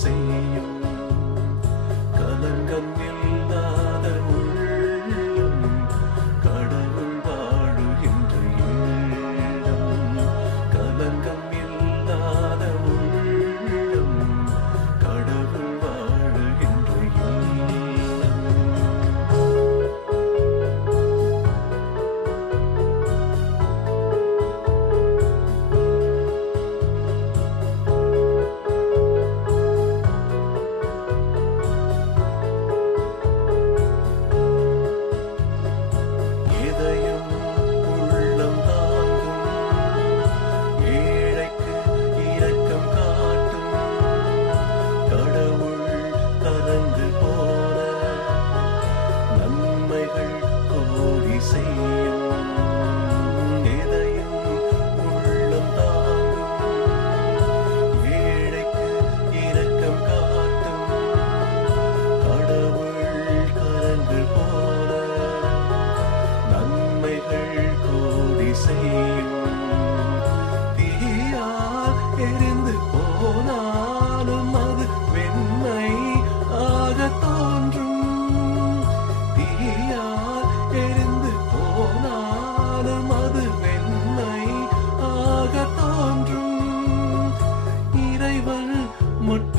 செய்யும் கலங்கம் இல்லாத உள்ளம் கடவுள் வாழுகின்ற இல்லம் கலங்கம் இல்லாத உள்ளம் கடவுள் வாழுகின்ற இல்லம். இதயம் உள்ளம் தாங்கும் ஏழைக்கு இரக்கம் காட்டும் கடவுள் கரங்கள் போல நன்மைகள் கோடி செய்யும். இதயம் உள்ளம் தாங்கும் ஏழைக்கு இரக்கம் காட்டும் கடவுள் கரங்கள் போல நன்மைகள் கோடி செய்யும். தீயால் எரிந்து போனாலும் அது வெண்மை ஆக தோன்றும். தீயால் எரிந்து போனாலும் அது வெண்மை ஆக தோன்றும். இறைவன் மட்டும்